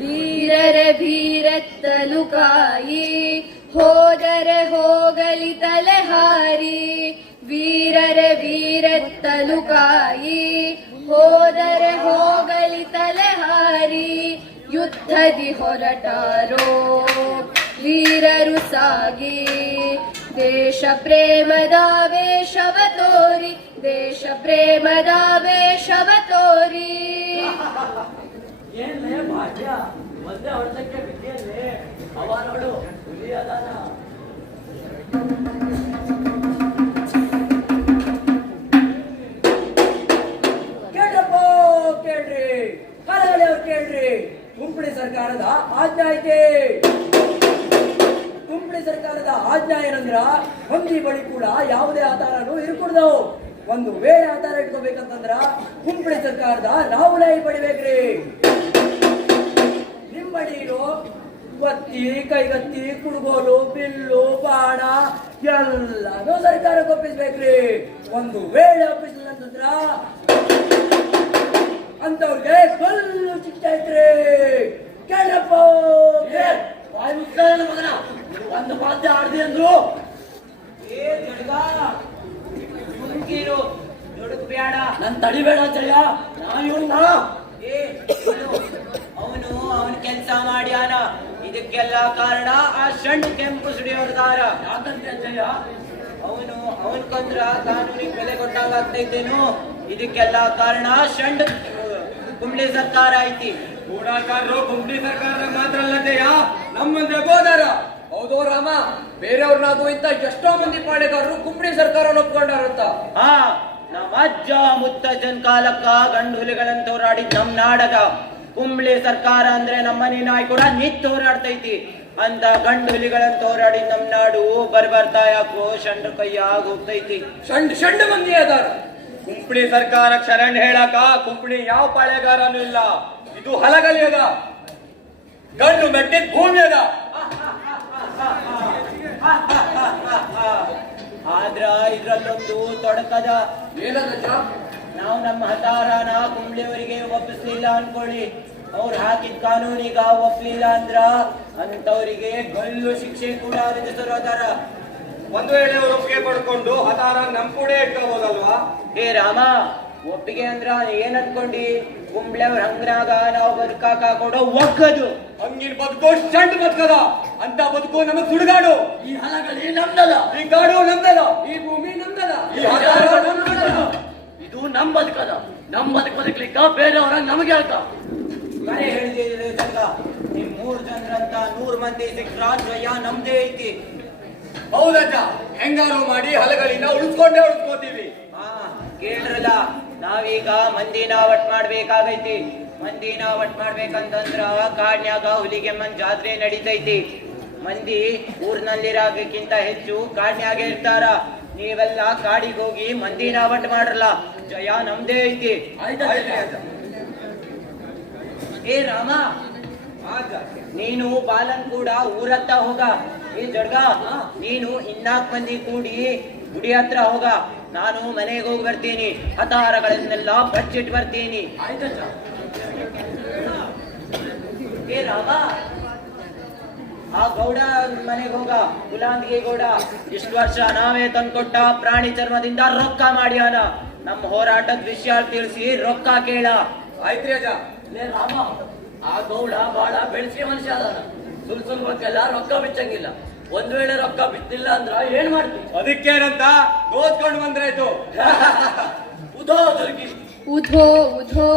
ವೀರರೆ ಭೀರತ್ತಲು ಕಾಯಿ ಹೋದರೆ ಹೋಗಲಿ ತಲೆಹಾರಿ. ವೀರರೆ ವೀರತ್ತಲು ಕಾಯಿ ಹೋದರೆ ಹೋಗಲಿ ತಲೆಹಾರಿ. ಯುದ್ಧದಿ ಹೊರಟಾರೋ ವೀರರು ಸಾಗಿ ದೇಶ ಪ್ರೇಮದ ವೇಷವ ತೋರಿ. ದೇಶ ಪ್ರೇಮದ ವೇಷವ ತೋರಿ. ಏನ್ಲೇ ಭಾಗ್ಯ ಒಂದೇ ಹೊಡೆದಕ್ಕೆ ಬಿಟ್ಟಿಯಲ್ಲೇ ಅವ ನೋಡು ಹುಲಿ ಅದಾನ. ಕೇಳ್ರಪ್ಪ ಕೇಳ್ರಿ, ಹಳೆಯವ್ರು ಕೇಳ್ರಿ. ಕುಂಪಳಿ ಸರ್ಕಾರದ ಆಜ್ಞೆ ಐತೆ. ಕುಂಪಳಿ ಸರ್ಕಾರದ ಆಜ್ಞೆ ಏನಂದ್ರ ಮಂದಿ ಬಳಿ ಕೂಡ ಯಾವುದೇ ಆಧಾರನು ಇರ್ಕೂಡ್ದು. ಒಂದು ವೇಳೆ ಆಧಾರ ಇಟ್ಕೋಬೇಕಂತಂದ್ರ ಕುಂಪಳಿ ಸರ್ಕಾರದ ರಾಹುಲಾಯಿ ಪಡಿಬೇಕ್ರಿ. ನಿಮ್ ಬಳಿ ಇರೋ ಬತ್ತಿ ಕೈಗತ್ತಿ ಕುಡುಗೋಲು ಬಿಲ್ಲು ಬಾಣ ಎಲ್ಲಾನು ಸರ್ಕಾರಕ್ಕೆ ಒಪ್ಪಿಸ್ಬೇಕ್ರಿ. ಒಂದು ವೇಳೆ ಒಪ್ಪಿಸಲಿಲ್ಲ ಅಂತಂದ್ರ ಅಂತವ್ರಿಗೆ ಫುಲ್ಲು ಶಿಕ್ಷೆ ಐತ್ರಿ. ಕೇಳಪ್ಪ ಬಾಯಿ ಮುಚ್ಚಾನ ಮಗನ, ಒಂದು ಮಾತೆ ಆಡ್ದಿ ಅಂದ್ರು ದುಡುಕ್ ಬೇಡ, ನನ್ ತಡಿಬೇಡ ಜಯ. ಅವನು ಅವನ ಕೆಲಸ ಮಾಡ್ಯಾನ. ಇದಕ್ಕೆಲ್ಲ ಕಾರಣ ಆ ಷಂಡ್ ಕೆಂಪು ಸುಡಿಯೋರ್ದಾರ. ಯಾಕಂದ್ರೆ ಜಯ ಅವನು ಅವನ್ ಕೊಂದ್ರ ಕಾನೂನಿಗೆ ಬೆಲೆ ಕೊಟ್ಟಾಗ ಆಗ್ತೈತೇನು. ಇದಕ್ಕೆಲ್ಲ ಕಾರಣ ಷಂಡ್ ಕುಂಬ್ಳಿ ಸರ್ಕಾರ ಐತಿ. ಗೂಢಾಚಾರರು ಕುಂಬ್ಳಿ ಸರ್ಕಾರ ಮಾತ್ರ ಅಲ್ಲದೆಯ ನಮ್ಮಂದ್ರೆ ಗೋದಾರ. ಹೌದೋ ರಾಮ, ಬೇರೆಯವ್ರನ್ನಾದು ಇಂತ ಎಷ್ಟೋ ಮಂದಿ ಪಾಳೆಗಾರರು ಕುಂಬ್ಳಿ ಸರ್ಕಾರ ಒಪ್ಕೊಂಡಾರಂತ. ಹಾ, ನಮ್ಮ ಅಜ್ಜ ಮುತ್ತಜ್ಜನ್ ಕಾಲಕ್ಕ ಗಂಡು ಹುಲಿಗಳಂತ ಹೋರಾಡಿದ್ ನಮ್ ನಾಡಗ. ಕುಂಬ್ಳಿ ಸರ್ಕಾರ ಅಂದ್ರೆ ನಮ್ಮನೆ ನಾಯಿ ಕೂಡ ನಿತ್ ಹೋರಾಡ್ತೈತಿ. ಅಂತ ಗಂಡು ಹುಲಿಗಳಂತ ಹೋರಾಡಿದ್ ನಮ್ ನಾಡು ಬರ್ಬರ್ತಾ ಯಾಕೋ ಷಂಡ್ರ ಕೈಯಾಗ ಹೋಗ್ತೈತಿ. ಷಂಡ್ ಮಂದಿ ಅದಾರ. ಕುಂಪ್ಳಿ ಸರ್ಕಾರ ಶರಣ್ ಹೇಳಕ ಕುಂಪ್ಳಿ ಯಾವ ಪಾಳೆಗಾರನು ಇಲ್ಲ. ಇದು ಹಲಗಲಿ ಅದ, ಗಂಡು ಮೆಟ್ಟಿದ ಭೂಮಿ ಅದ. ಆದ್ರ ಇದ್ರಲ್ಲೊಂದು ತೊಡಕದ. ಏನದ? ನಾವು ನಮ್ಮ ಹತಾರನ ಕುಂಬ್ಳಿಯವರಿಗೆ ಒಪ್ಪಿಸ್ಲಿಲ್ಲ ಅನ್ಕೊಳ್ಳಿ. ಅವ್ರು ಹಾಕಿದ ಕಾನೂನಿಗ ಒಪ್ಲಿಲ್ಲ ಅಂದ್ರ ಅಂತವ್ರಿಗೆ ಗಲ್ಲು ಶಿಕ್ಷೆ ಕೂಡ ವಿಧಿಸರು ಅದಾರ. ಒಂದು ವೇಳೆ ಅವ್ರು ಒಪ್ಪಿಗೆ ಪಡ್ಕೊಂಡು ಹತಾರ ನಮ್ ಕೂಡ ಇಟ್ಕೋಬಹುದಲ್ವಾ? ಹೇ ರಾಮ, ಒಪ್ಪಿಗೆ ಅಂದ್ರ ಏನ್ ಅನ್ಕೊಂಡಿ? ಕುಂಬ್ಳೆಯವ್ರ ಹಂಗ್ರಾಗ ನಾವು ಬದುಕಾಕ ಕೊಡೋ ಒಗ್ಗದು. ಹಂಗಿನ ಬದುಕು ಷಂಡ್ ಬದುಕದ. ಅಂತ ಬದುಕು ನಮಗ್ ಸುಡುಗಾಡು. ಈ ಹಲಗಲಿ ನಮ್ದದ, ಈ ಕಾಡು ನಮ್ದದ, ಈ ಭೂಮಿ ನಮ್ದದ, ಈ ಹತಾರ ನಮ್ದದ. ಇದು ನಮ್ ಬದುಕದ. ನಮ್ ಬದುಕ್ಲಿಕ್ಕ ಬೇರೆಯವರ ನಮಗೆ ಹೇಳ್ಕ ಮನೆ ಹೇಳಿದ್ರೆ ಜಂಗ. ನಿಮ್ 3 ಜನರಂತ 100 ಮಂದಿ ಸಿಕ್ಕ್ರ ಜಯ ನಮ್ದೇ ಐತಿ. ಹೌದಜ್ಜ, ಹೆಂಗಾರು ಮಾಡಿ ಹಲಗಳಿನ ಉಳಿಸ್ಕೊಂಡೇ ಉಳಿಸ್ಕೋತೀವಿ. ಹಾ, ಕೇಳ್ರಲ್ಲ, ನಾವೀಗ ಮಂದಿನ ಒಟ್ ಮಾಡ್ಬೇಕಾಗೈತಿ. ಮಂದಿನ ಒಟ್ ಮಾಡ್ಬೇಕಂತಂದ್ರ ಕಾಡ್ನ್ಯಾಗ ಹುಲಿಗೆಮ್ಮನ್ ಜಾತ್ರೆ ನಡೀತೈತಿ. ಮಂದಿ ಊರ್ನಲ್ಲಿರಾಗಕ್ಕಿಂತ ಹೆಚ್ಚು ಕಾಡ್ನ್ಯಾಗೆ ಇರ್ತಾರ. ನೀವೆಲ್ಲ ಕಾಡಿಗೆ ಹೋಗಿ ಮಂದಿನ ಒಟ್ ಮಾಡ್ರಲ್ಲ, ಜಯ ನಮ್ದೇ ಐತಿ. ಏ ರಾಮ, ನೀನು ಬಾಲನ್ ಕೂಡ ಊರತ್ತ ಹೋಗ. ಏ ಜಡ್ಗ, ನೀನು 4 ಮಂದಿ ಕೂಡಿ ಗುಡಿ ಹತ್ರ ಹೋಗ. ನಾನು ಮನೆಗೆ ಹೋಗಿ ಬರ್ತೀನಿ. ಹತಾರಗಳನ್ನೆಲ್ಲ ಬಚ್ಚಿಟ್ ಬರ್ತೀನಿ. ಏ ರಾಮ, ಆ ಗೌಡ ಮನೆಗೆ ಹೋಗ. ಗುಲಾಂದಿಗೆ ಗೌಡ ಇಷ್ಟು ವರ್ಷ ನಾವೇ ತಂದ್ಕೊಟ್ಟ ಪ್ರಾಣಿ ಚರ್ಮದಿಂದ ರೊಕ್ಕ ಮಾಡ್ಯಾನ. ನಮ್ಮ ಹೋರಾಟದ ವಿಷಯ ತಿಳಿಸಿ ರೊಕ್ಕ ಕೇಳ. ಆಯ್ತ್ರಿ ಅಜ್ಜ. ರಾಮ, ಆ ಗೌಡ ಬಹಳ ಬೆಳೆಸಿಗೆ ಮನುಷ್ಯ ಅದಾನ. ಸುಲ್ಸುಲ್ವಕ್ಕೆಲ್ಲ ರೊಕ್ಕ ಬಿಚ್ಚಂಗಿಲ್ಲ. ಒಂದ್ ವೇಳೆ ರೊಕ್ಕ ಬಿಟ್ಟಿಲ್ಲ ಅಂದ್ರ ಏನ್ ಮಾಡ್ತೀವಿ? ಅದಕ್ಕೇನಂತ ದೋಚ್ಕೊಂಡು ಬಂದ್ರಾಯ್ತು. ಉಧೋ ದುರ್ಗಿ, ಉಧೋ ಉಧೋ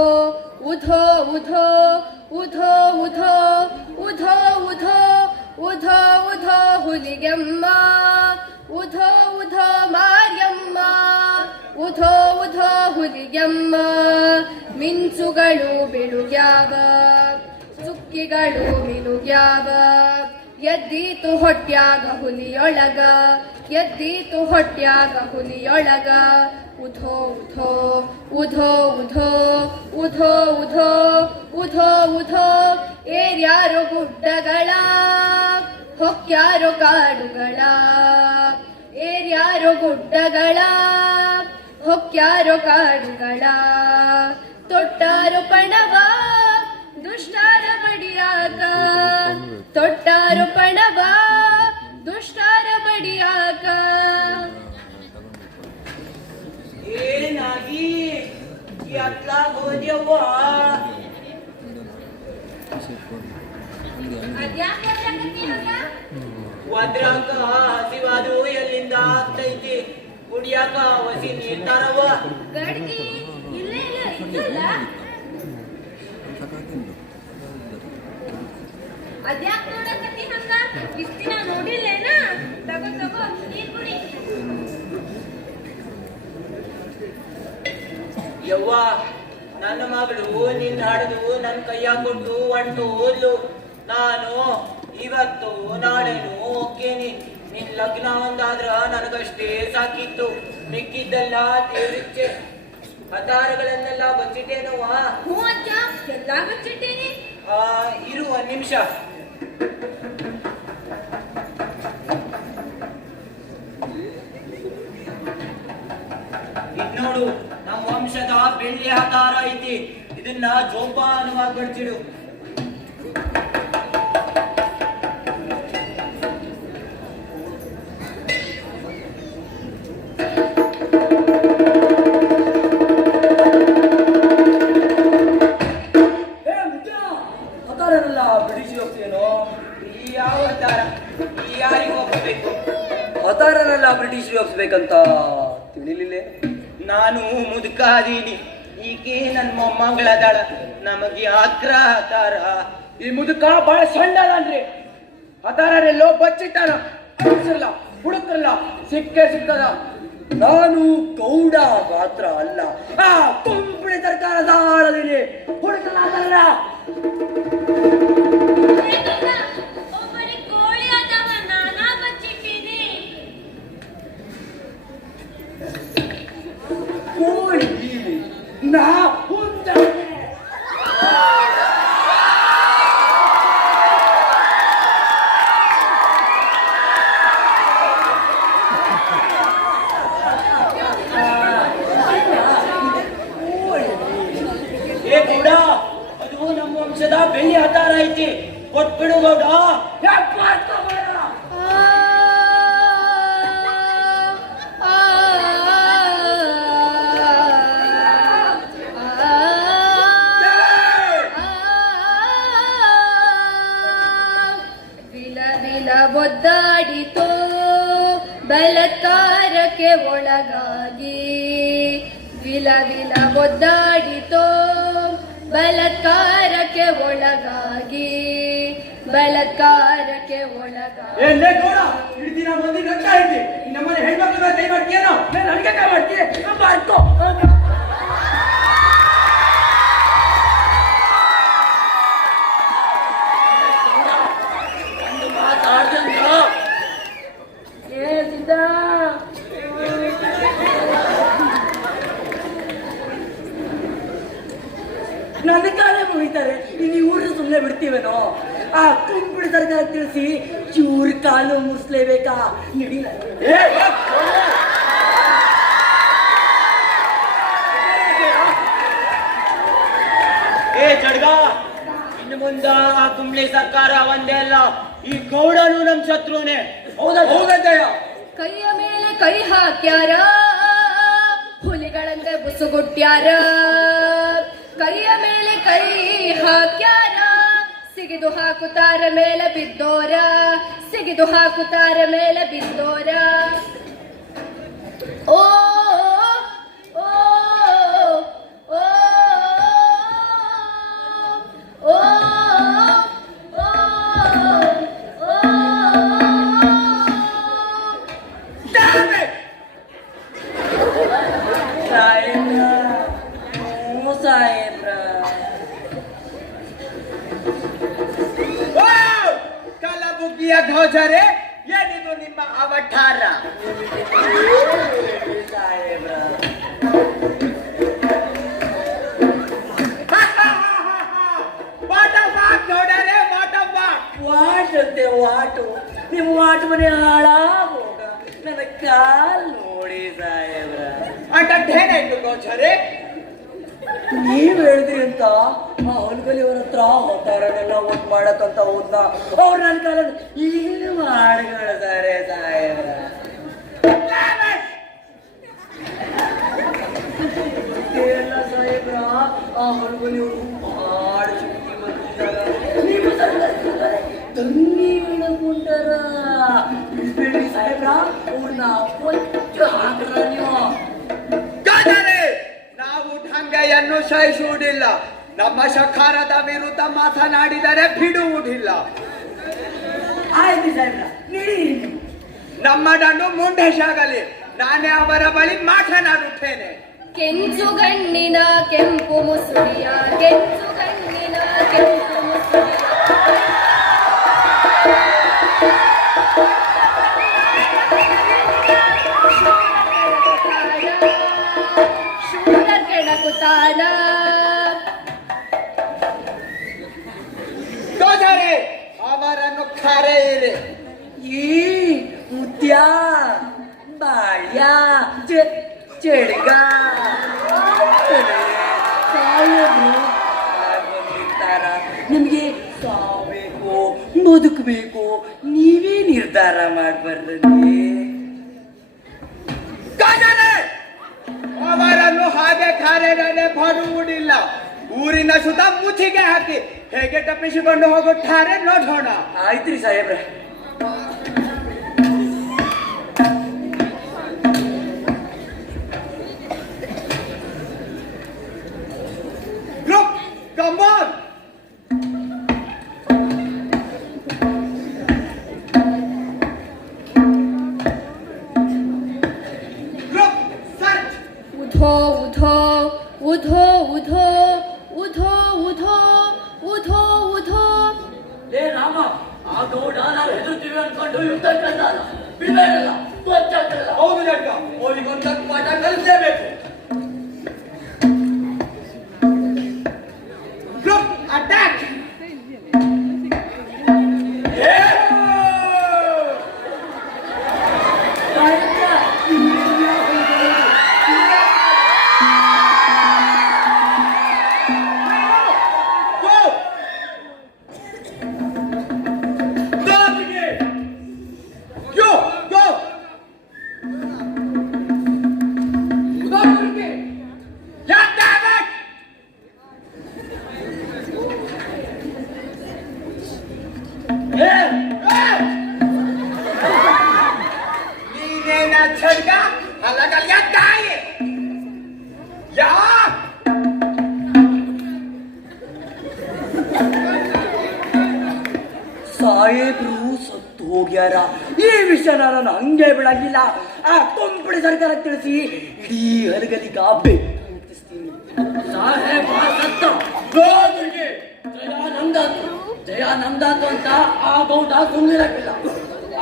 ಉಧೋ ಉಧೋ ಉಧೋ ಉಧೋ ಉಧೋ ಉಧೋ ಉಧೋ ಉಧೋ ಹುಲಿಗೆಮ್ಮ. ಉಧೋ ಉಧೋ ಮಾರ್ಯಮ್ಮ. ಉಧೋ ಉಧೋ ಹುಲಿಗೆಮ್ಮ. ಮಿಂಚುಗಳು ಬಿಡುಗ್ಯಾವ, ಚುಕ್ಕಿಗಳು ಮಿನುಗ್ಯಾವ. ಎದ್ದೀತು ಹೊಟ್ಯಾಗ ಹುಲಿಯೊಳಗ, ಎದ್ದೀತು ಹೊಟ್ಯಾಗ ಹುಲಿಯೊಳಗ. ಉಧೋ ಉಧೋ ಉಧೋ ಉಧೋ ಉಧೋ ಉಧೋ ಉಧೋ ಉಧೋ ಏರ್ಯಾರು ಗುಡ್ಡಗಳ ಹೊಕ್ಯಾರೋ ಕಾಡುಗಳ ಏರ್ಯಾರೋ ಗುಡ್ಡಗಳ ಹೊಕ್ಯಾರೋ ಕಾಡುಗಳ ತೊಟ್ಟಾರೋ ಪಣವ ದುಷ್ಟಾರ ಬಡಿಯಾಕ ತೊಟ್ಟಾರೋ ಪಣವ ದುಷ್ಟಾರ ಬಡಿಯಾಕ ಏನಾಗಿ ಯಾತ್ಲಾ ಹೋದ್ಯವ್ವ ಒದ್ರಾಕ ಹಸಿವಾದು ಎಲ್ಲಿಂದ ಆಗ್ತೈತಿ ಕುಡಿಯಾಕ ಹಸಿ ನೀರ್ ತರವ್ವ ಗಡ್ಗಿ ಇಲ್ಲೇ ಇಲ್ಲ ಅದ್ಯಾಕ್ ನೋಡಕತ್ತಿ ಹಂಗ ಇಷ್ಟ್ ದಿನ ನೋಡಿಲ್ಲೇನ ತಗೋ ತಗೋ ನೀರ್ ಕುಡಿ ಯವ್ವ ನನ್ನ ಮಗಳು ನಿನ್ನ ಹಡ್ದು ನನ್ನ ಕೈಯಾಗ ಕೊಟ್ಟು ಹೊಂಟು ಹೋದ್ಲು ನಾನು ಇವತ್ತು ನಾಳೆನು ಹೋಗ್ತೇನೆ ನಿನ್ ಲಗ್ನ ಒಂದಾದ್ರ ನನಗಷ್ಟೇ ಸಾಕಿತ್ತು ಮಿಕ್ಕಿದ್ದೆಲ್ಲ ದೇವ್ರಿಚ್ಛೆ ಹತಾರಗಳನ್ನೆಲ್ಲ ಬಚ್ಚಿಟ್ಟೇನವ್ವ ಹ್ಞೂ ಅಜ್ಜ ಎಲ್ಲಾ ಬಚ್ಚಿಟ್ಟೇನಿ ಇರು ಒಂದ್ ನಿಮಿಷ ಇದ್ ನೋಡು ನಮ್ಮ ವಂಶದ ಬೆಳ್ಳಿ ಹತಾರ ಐತಿ ಇದನ್ನ ಜೋಪಾನವಾಗಿ ಬಡ್ಚಿಡು ಹತಾರನೆಲ್ಲ ಬಿಡಿಸಿ ಹೋಗ್ತೇನೋ ಈ ಯಾವ ಹತಾರ ಈ ಯಾರಿಗೆ ಹೋಗಬೇಕು ಹತಾರನೆಲ್ಲ ಬ್ರಿಟಿಷ್ ಹೋಗ್ಸ್ಬೇಕಂತ ತಿಳಿಲಿಲ್ಲೇ ನಾನು ಮುದುಕಾದೀನಿ ಈಕೆ ನನ್ನ ಮೊಮ್ಮಗಳದಾಳ ನಮಗೆ ಅಕ್ರ ಹತಾರ ಈ ಮುದುಕ ಬಹಳ ಸಣ್ಣದನ್ರಿ ಹತಾರೆಲ್ಲೋ ಬಚ್ಚಿಟ್ಟಾನ ಹುಡುಕ್ರಲ್ಲ ಹುಡುಕ್ರಲ್ಲ ಸಿಕ್ಕೇ ಸಿಕ್ಕದ ನಾನು ಗೌಡ ಮಾತ್ರ ಅಲ್ಲ ಆ ಕುಂಪಳಿ ಸರ್ಕಾರದ ಆಳದಿನಿ ಹುಡುಕಲ್ಲ ಒಬ್ಬರಿಗೆ ಕೋಳಿ ಅಥವಾ ನಾನಾ ಬಚ್ಚಿಟ್ಟೀನಿ ಕೋಳಿ ನಾ ಹುಂಜ ಏ ಗೌಡ ಅದು ನಮ್ಮ ವಂಶದ ಬೆಳ್ಳಿ ಹತಾರ ಐತಿ ಕೊಟ್ಬಿಡು ಗೌಡ ವಿಲ ವಿಲ ಒದ್ದಾಡಿತೋ ಬಲತ್ಕಾರಕ್ಕೆ ಒಳಗಾಗಿ ವಿಲ ವಿಲ ಒದ್ದಾಡಿತೋ ಬಲತ್ಕಾರಕ್ಕೆ ಒಳಗಾಗಿ ಬಲತ್ಕಾರಕ್ಕೆ ಒಳಗಾಗಿ ಏನೇ ಗೌಡ ಇಡೀ ದಿನ ಮಂದಿ ನಗ್ತಾ ಇದ್ದಿ ನಮ್ಮನೆ ಹೆಣ್ಮಕ್ಳು ಕೈ ಮಾಡ್ತೀಯೇನೋ ನನಗೆ ಕೈ ಮಾಡ್ತೀಯ ಮಾಡ್ಕೋ ನನ್ನ ಕಾಲೇ ಮುಗಿತಾರೆ ನೀವು ಊರು ಸುಮ್ಮನೆ ಬಿಡ್ತೀವೇನೋ ಆ ಕುಂಪಳಿ ಸರ್ಕಾರ ತಿಳಿಸಿ ಚೂರು ಕಾಲು ಮುರ್ಸ್ಲೇಬೇಕಾ ನಡಿಲ್ಲ ಏ ಜಡ್ಗ ಇನ್ನು ಮುಂದ ಆ ಕುಂಬ್ಳಿ ಸರ್ಕಾರ ಒಂದೇ ಅಲ್ಲ ಈ ಗೌಡನು ನಮ್ ಶತ್ರುನೇ ಹೌದಯ್ಯ ಕೈಯ ಮೇಲೆ ಕೈ ಹಾಕ್ಯಾರ ಹುಲಿಗಳಂತೆ ಬುಸುಗುಟ್ಟ್ಯಾರ ಕೈಯ ಮೇಲೆ ಕೈ ಹಾಕ್ಯಾರ ಸಿಗಿದು ಹಾಕುತ್ತಾರ ಮೇಲೆ ಬಿದ್ದೋರ ಸಿಗಿದು ಹಾಕುತ್ತಾರ ಮೇಲೆ ಬಿದ್ದೋರ ಓ ಓ ಓ ಓ ಕಲಬುಗ್ಗಿಯ ಧ್ವಜರೇ ಏನಿದು ನಿಮ್ಮ ಅವತಾರ ವಾಟ್ ಎಂತೆ ವಾಟು ನಿಮ್ಮ ವಾಟು ಮನೆ ಹಾಳಾಗೋಗ ನನ್ನ ಕಾಲ್ ನೋಡಿ ಸಾಹೇಬ್ರ. ಏನಾಯ್ತು ಗೋಚರೆ? ನೀವ್ ಹೇಳಿದ್ರಿ ಅಂತ ಆ ಹೊಲಗಲಿಯವರ ಹತ್ರ ಹೊತ್ತಾರನೆಲ್ಲ ಒಟ್ಟು ಮಾಡಕ್ಕಂತ ಹೋದ್ನ ಅವ್ರು ನನ್ನ ಕಾಲದ ಏನು ಮಾಡ್ಕೊಳ್ತಾರೆ ಸಾಹೇಬ್ರ. ಎಲ್ಲ ಸಾಹೇಬ್ರ ಆ ಹೊಲಗಲಿಯವರು ಭಾಳ ಶಕ್ತಿ ಬಂದಿದ್ದಾರ. ನೀವು ಸರ್ಕಾರಕ್ಕೆ ತಂಗಿ ಹೇಳಕೊಂಡಾರ ಬಿಡ್ಬೇಡಿ ಸಾಹೇಬ್ರ, ಅವ್ರನ್ನ ಒಟ್ಟು ಹಾಕ್ರ ನೀವು. ನಾವು ಢಂಗೆಯನ್ನು ಸಹಿಸುವುದಿಲ್ಲ. ನಮ್ಮ ಸರ್ಕಾರದ ವಿರುದ್ಧ ಮಾತನಾಡಿದರೆ ಬಿಡುವುದಿಲ್ಲ. ಆಯ್ತು ಸಾಹೇಬ್ರ, ನೀಡಿ ನಮ್ಮದನ್ನು ಮುಂದೆ ಸಾಗಲಿ. ನಾನೇ ಅವರ ಬಳಿ ಮಾತನಾಡುತ್ತೇನೆ. ಕೆಂಚುಗಣ್ಣಿನ ಕೆಂಪು ಮುಸುರಿಯ, ಕೆಂಚುಗಣ್ಣಿನ ಕೆಂಪು ಮುಸುರಿಯ, ಶೂರ ಕೆಣಕುತ್ತಾನ. ಅವರನ್ನು ಕರೆಯಿರಿ. ಈ ಮುತ್ಯ ಬಾಳ್ಯ ಚೆಡ್ಗ ನಿಮ್ಗೆ ಸಾವಬೇಕು ಬದುಕಬೇಕು ನೀವೇ ನಿರ್ಧಾರ ಮಾಡ್ಬಾರ್ರಿ. ಅವರನ್ನು ಹಾಗೆ ಕಾರ್ಯಗಳೇ ಬರುವುದಿಲ್ಲ. ಊರಿನ ಸುತ್ತ ಮುಚ್ಚಿಗೆ ಹಾಕಿ ಹೇಗೆ ತಪ್ಪಿಸಿಕೊಂಡು ಹೋಗುತ್ತಾರೆ ನೋಡೋಣ. ಆಯ್ತ್ರಿ ಸಾಹೇಬ್ರೆ. Look, come on. Look, search. ಉಧೋ ಉಧೋ ಉಧೋ ಉಧೋ ಉಧೋ ಉಧೋ ಉಧೋ ಉಧೋ. ಲೇ ರಾಮ, ಆ ಗೌಡ ನಾವು ಹೆದರ್ತೀವಿ ಅನ್ಕೊಂಡು ಯುದ್ಧ ಕಲ್ಲಾಲ ಬಿಡಲ್ಲ ಗೊತ್ತಾಗಲ್ಲ. ಹೌದು ಜಡ್ಗ, ಅವರಿಗೊಂದು ತಕ್ಕ ಪಾಠ ಕಲಿಸಲೇಬೇಕು. Look, attack. झटका अलग अलग काय या ಸಾಹೇಬ್ರು ಸತ್ತು ಹೋಗ್ಯಾರ. ಈ ವಿಷಯನ ನಾನು ಹಂಗೆ ಬಿಡಂಗಿಲ್ಲ. ಆ ಕೊಂಪಡಿ ಸರ್ಕಾರ ತಿಳಿಸಿ ಇಡೀ ಹಲಗಲಿ ಕಾಪೆ ಮುಟ್ಟಿಸ್ತೀನಿ. ಸಾಹೇಬ ಸತ್ತ ಜಯ ನಮ್ದಾತು ಅಂತ ಆ ಗೌಡ ಸುಮ್ಮನಿರಕ್ಕಿಲ್ಲ.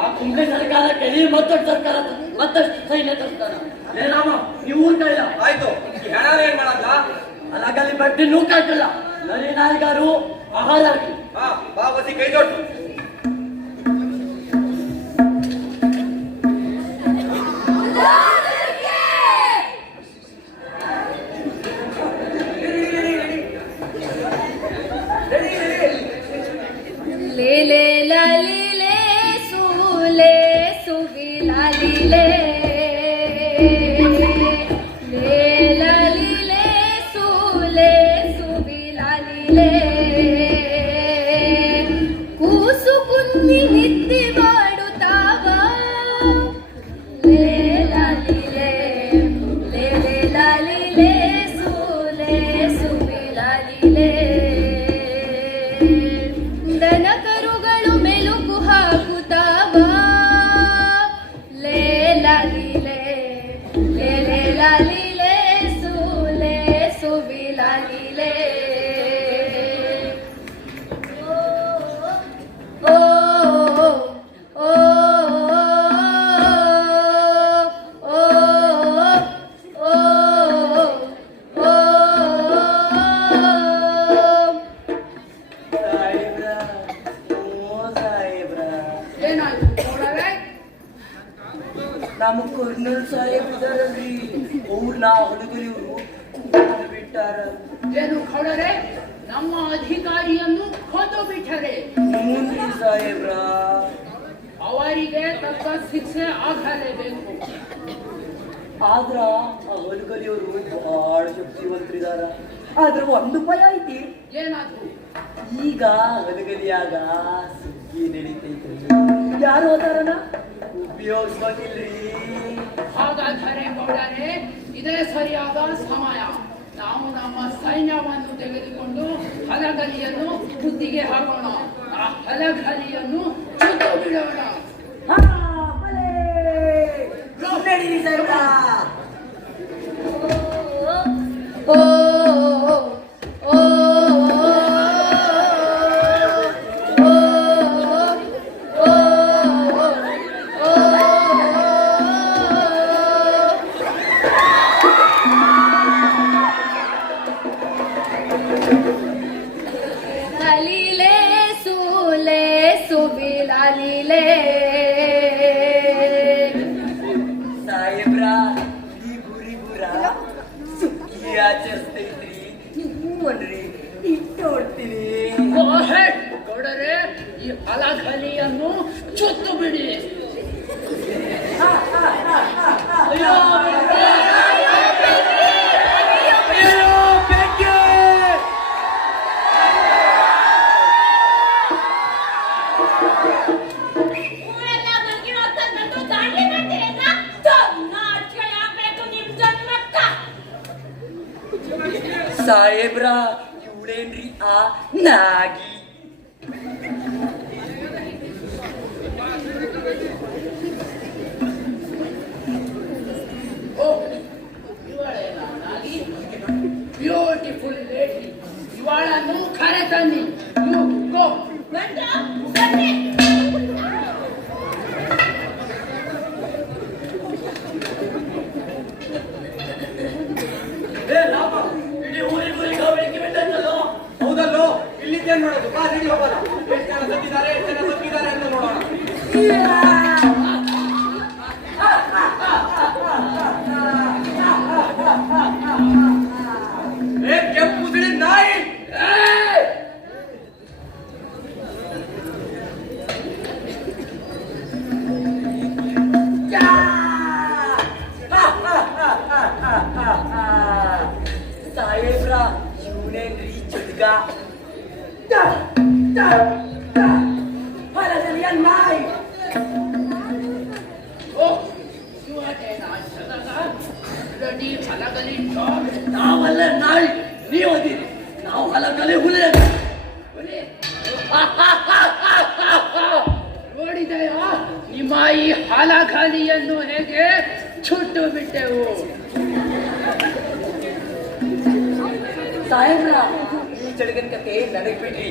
ಆ ಕುಂಬಳಿ ಸರ್ಕಾರ ಕೆಲಿ ಮತ್ತೊಂದು ಸರ್ಕಾರ ಮತ್ತಷ್ಟು ಸೈನ್ಯ ತರ್ತಾನ. ರಾಮ ನೀವು ಕೈಲ ಆಯ್ತು. ಈ ಹಣ ಏನ್ ಮಾಡಲ್ಲ ಹಲಗಲಿ ಬಡ್ಡಿ ನೂಕಾಕಿಲ್ಲ. ನರಿ ನಾಲ್ಗಾರು ಆಹಾರ ಹಾ ಬಾಬಸಿ ಕೈ ದೊಡ್ಡು ले ले लाली ले सूले सुवी लाली ले ले लाली ले सूले सुवी लाली ले ನಮ್ಮ ಕರ್ನಲ್ ಸಾಹೇಬ್ ಇದಾರಲ್ರಿ ಅವ್ರನ್ನ ಹುಡುಗರಿವ್ರು ಬಿಟ್ಟಾರ. ಏನು ಖಡರೆ ನಮ್ಮ ಅಧಿಕಾರಿಯನ್ನು ಕೊಂದು ಬಿಟ್ಟರೆ ಮೂನ್ರಿ ಸಾಹೇಬ್ರ ಅವರಿಗೆ ತಕ್ಕ ಶಿಕ್ಷೆ ಆಗಲೇಬೇಕು. ಆದ್ರ ಆ ಹೊಲಗಲಿಯವರು ಬಹಳ ಶಕ್ತಿವಂತರಿದಾರ. ಆದ್ರ ಒಂದು ಭಯ ಐತಿ. ಏನಾದ್ರು ಈಗ ಹೊಲಗಲಿಯಾಗ ಸುಗ್ಗಿ ನಡೀತೈತ್ರಿ. ಯಾರು ಹೋದಾರನ ಉಪಯೋಗಿಸ್ಕೊಂಡಿಲ್ರಿ. ಹಾಗಾದರೆ ಗೌಡರೇ ಇದೇ ಸರಿಯಾದ ಸಮಯ. ನಾವು ನಮ್ಮ ಸೈನ್ಯವನ್ನು ತೆಗೆದುಕೊಂಡು ಹಲಗಲಿಯನ್ನು ಬುದ್ಧಿಗೆ ಹಾಕೋಣ. ಆ ಹಲಗಲಿಯನ್ನು ಚುಟ್ಟು ಬಿಡೋಣ. ಹಾ, ಭಲೇ. ನಡೀರಿ ಸಾಹೇಬ್ರ. ಓ ಓ ಅಲಿಲೆ ಸೂಲೆ ಸುಬಿಲ್ ಅಲಿಲೆ ಸಾಹೇಬ್ರ ಈ ಗುರಿಗುರ ಸುಗ್ಗಿ ಆಚರಿಸ್ತೈತ್ರಿ. ನೀವು ಅನ್ರಿ ಇಟ್ಟೋಡ್ತೀರಿ. ಗೌಡರೇ ಈ ಹಲಗಲಿಯನ್ನು ಚುಟ್ಟು ಬಿಡಿ. ಊರೆಲ್ಲ ಮಲ್ಗಿರೋ ತಂದು ದಾಂಡ್ಲಿ ಮಾಡ್ತೀರೇನ? ನಾಚಿಕೆ ಆಗ್ಬೇಕು ನಿಮ್ ಜನ್ಮಕ್ಕ. ಸಾಹೇಬ್ರ ಇವಳೇನ್ರಿ ಆ ನಾಗಿ. ಬ್ಯೂಟಿಫುಲ್ ಲೇಡಿ ಇವಳನ್ನು ಕರೆ ತನ್ನಿ. You go. ಬಂದ್ರ? ಬನ್ನಿ. ಹೌದಲ್ಲೋ, ಇಲ್ಲಿದ್ದೇನ್ ನೋಡೋದು? ಬಾ ರೆಡಿ ಹೋಗೋಣ. ಎಷ್ಟು ಜನ ಸತ್ತಿದ್ದಾರೆ, ಎಷ್ಟು ಜನ ಸತ್ತಿದ್ದಾರೆ ಅಂತ ನೋಡೋಣ. ಏ ಕೆಂಪು ಬಿಳಿ ನಾಯಿ, ಸಾಹೇಬ್ರ ಇವನೇನ್ರಿ ಚುಡ್ಗ. ಹೊಲಗಲಿಯ ನಾಯಿ. ನಾವಲ್ಲ ನಾಯಿ, ನೀವದಿರಿ. ನಾವು ಹೊಲಗಲಿ ಹುಲಿ. ನೋಡಿದೆಯಾ ನಿಮ್ಮ ಈ ಹಲಗಲಿಯನ್ನು ಹೇಗೆ ಚುಟ್ಟು ಬಿಟ್ಟೆವು. ಸಾಹೇಬ್ರ ಈ ಚಳಿಗನ್ ಕತೆ ನನಗ್ ಬಿಡ್ರಿ.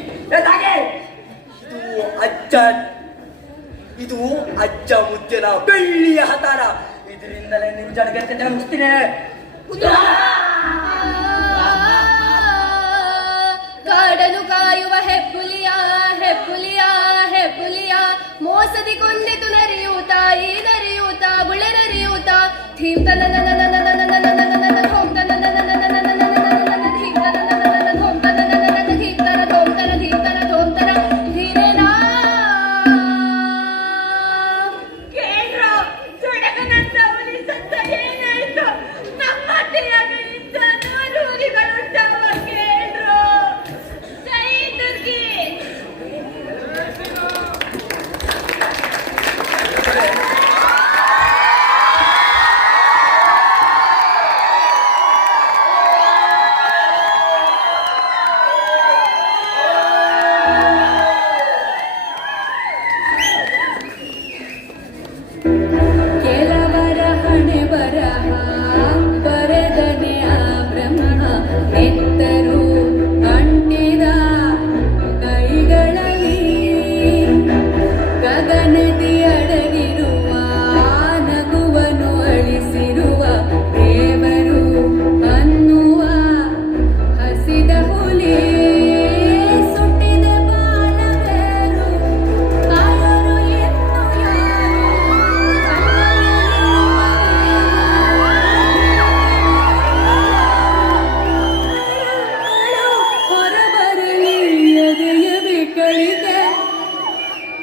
ಇದು ಅಜ್ಜ ಮುದ್ದೆನ ಬೆಳ್ಳಿಯ ಹತಾರ. ಇದರಿಂದಲೇ ನಿಮ್ ಜಡಗನ್ ಕತೆ ಮುಗಿಸ್ತೀನಿ. ಕಾಡಲು ಕಾಯುವ ಹೆಪ್ಪುಲಿಯ ಹೆಪ್ಪುಲಿಯ ಹೆಪ್ಪುಲಿಯ ಮೋಸದಿ ಕೊಂದಿತು ನರಿಯೂತ ಈ ನರಿಯೂತ ಗುಳೆ ನರಿಯೂತ ಥೀಮ್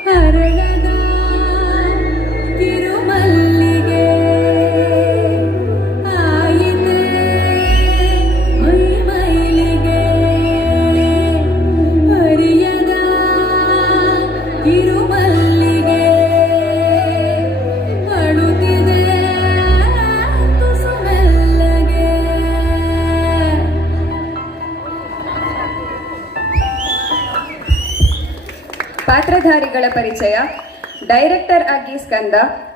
ಅರಳದ ಕಿರುಮಲ್ಲಿಗೆ ಆಯಿತೆ ಮೈಮೈಲಿಗೆ ಹರಿಯದ ಕಿರುಮಲ್ಲಿಗೆ ಅಳುತ್ತಿದೆ ತುಸು ಮೆಲ್ಲಗೆ. ಪಾತ್ರಧಾರಿಗಳ ಪರಿಚಯ. ಡೈರೆಕ್ಟರ್ ಆಗಿ ಸ್ಕಂದ,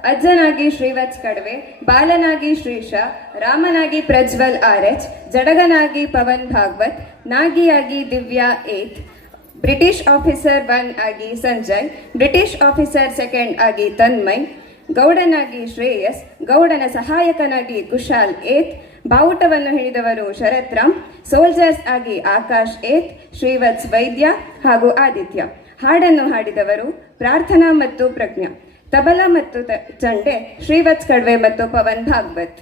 ಅಜ್ಜನಾಗಿ ಶ್ರೀವತ್ಸ್ ಕಡವೆ, ಬಾಲನಾಗಿ ಶ್ರೀಶ, ರಾಮನಾಗಿ ಪ್ರಜ್ವಲ್ ಆರ್ಎಚ್, ಜಡಗನಾಗಿ ಪವನ್ ಭಾಗವತ್, ನಾಗಿಯಾಗಿ ದಿವ್ಯಾ ಏತ್, ಬ್ರಿಟಿಷ್ ಆಫೀಸರ್ 1 ಆಗಿ ಸಂಜಯ್, ಬ್ರಿಟಿಷ್ ಆಫೀಸರ್ 2 ಆಗಿ ತನ್ಮಯ್, ಗೌಡನಾಗಿ ಶ್ರೇಯಸ್, ಗೌಡನ ಸಹಾಯಕನಾಗಿ ಕುಶಾಲ್ ಏತ್, ಬಾವುಟವನ್ನು ಹಿಡಿದವರು ಶರತ್ ರಾಮ್, ಸೋಲ್ಜರ್ಸ್ ಆಗಿ ಆಕಾಶ್ ಏತ್, ಶ್ರೀವತ್ಸ್ ವೈದ್ಯ ಹಾಗೂ ಆದಿತ್ಯ. ಹಾಡನ್ನು ಹಾಡಿದವರು ಪ್ರಾರ್ಥನಾ ಮತ್ತು ಪ್ರಜ್ಞಾ. ತಬಲಾ ಮತ್ತು ಚಂಡೆ ಶ್ರೀವತ್ಸ್ ಕಡ್ವೆ ಮತ್ತು ಪವನ್ ಭಾಗವತ್.